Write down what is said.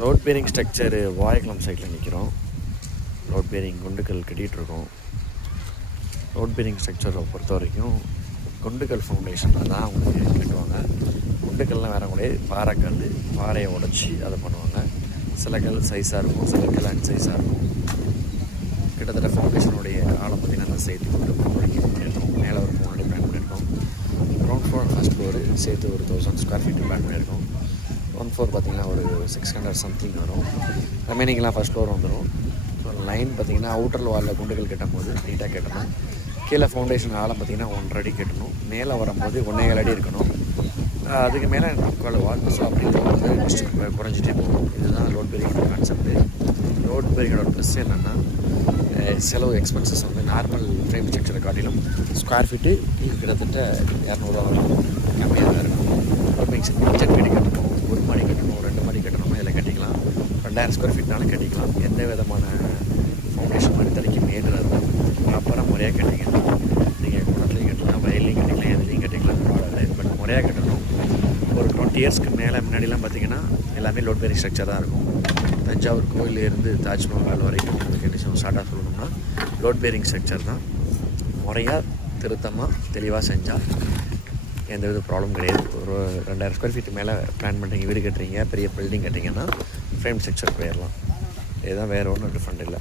Load bearing structure Vayakkulam சைட்டில் நிற்கிறோம் load bearing குண்டுக்கல் கட்டிகிட்ருக்கோம் லோட் பேரிங் ஸ்ட்ரக்சரை பொறுத்த வரைக்கும் குண்டுக்கல் ஃபவுண்டேஷனில் தான் அவங்க கட்டுவாங்க. குண்டுக்கல்லாம் வேற கூட பாறைக்கல் பாறையை உடைச்சி அதை பண்ணுவாங்க. சில கல் சைஸாக இருக்கும் சில கல் அன் சைஸாக இருக்கும். கிட்டத்தட்ட ஃபவுண்டேஷனுடைய ஆழம் பார்த்தீங்கன்னா அந்த சைட்டு ஒரு பண்ணியிருக்கோம் மேலே ஒரு மூணு அடி பிளான் பண்ணியிருக்கோம் க்ரௌண்ட் ஃப்ளோர் ஃபஸ்ட் ஃப்ளோர் சேர்த்து ஒரு தௌசண்ட் ஸ்கொயர் ஃபீட் பிளான் பண்ணியிருக்கோம் ஒன் ஃபோர் பார்த்தீங்கன்னா ஒரு சிக்ஸ் ஹண்ட்ரட் சம்திங் வரும். ரிமைனிங்லாம் ஃபஸ்ட் ஃப்ளோர் வந்துடும் ஸோ லைன் பார்த்தீங்கன்னா அவுட்டர் வாலில் குண்டுகள் கட்டும் போது நீட்டாக கட்டணும். கீழே ஃபவுண்டேஷன் ஆழம் பார்த்தீங்கன்னா ஒன்றரை அடி கட்டணும். மேலே வரும்போது ஒன்றேகால் அடி இருக்கணும். அதுக்கு மேலே முக்கால் வால் ஸோ அப்படிங்கிறது ஃபஸ்ட்டு குறைஞ்சிட்டே போகும். இதுதான் லோட் பெரியோட கான்செப்ட்டு லோட் பெரியோட ப்ளஸ் என்னென்னா செலவு எக்ஸ்பென்சஸ் வந்து நார்மல் ஃப்ரேம் ஸ்ட்ரக்சரை காட்டிலும் ஸ்கொயர் ஃபீட்டு கிட்டத்தட்ட இரநூறுவா வரும் கம்மியாக தான் இருக்கும் லோட் பேரிங் செட் கட்டி கட்டணும் ஒரு மாடி கட்டணும் ரெண்டு மாடி கட்டணும் இதில் கட்டிக்கலாம் ரெண்டாயிரம் ஸ்கொயர் ஃபீட்னாலும் கட்டிக்கலாம் எந்த விதமான ஃபவுண்டேஷன் மாதிரி தரைக்கு மேடு ப்ராப்பராக முறையாக கட்டிக்கலாம். நீங்கள் குளத்துலையும் கட்டலாம் வயல்லையும் கட்டிக்கலாம் எதுலேயும் கட்டிக்கலாம். பட் முறையாக கட்டணும். ஒரு டுவெண்ட்டி இயர்ஸ்க்கு மேலே முன்னாடிலாம் பார்த்தீங்கன்னா எல்லாமே லோட் பேரிங் ஸ்ட்ரக்சர் தான் இருக்கும். தஞ்சாவூர் கோயிலேருந்து தாஜ்மஹால் வரைக்கும் கண்டிஷன் ஷார்ட்டாக சொல்லணும்னா லோட் பேரிங் ஸ்ட்ரக்சர் தான். முறையாக திருத்தமாக தெளிவாக செஞ்சால் எந்த வித ப்ராப்ளம் கிடையாது. ஒரு ரெண்டாயிரம் ஸ்கொயர் ஃபீட் மேலே பிளான் பண்ணுறீங்க வீடு கட்டுறீங்க பெரிய பில்டிங் கட்டிங்கன்னா ஃப்ரேம் ஸ்ட்ரக்சர் போயிடலாம். இதுதான் வேறு ஒன்றும் டிஃப்ரெண்ட் இல்லை.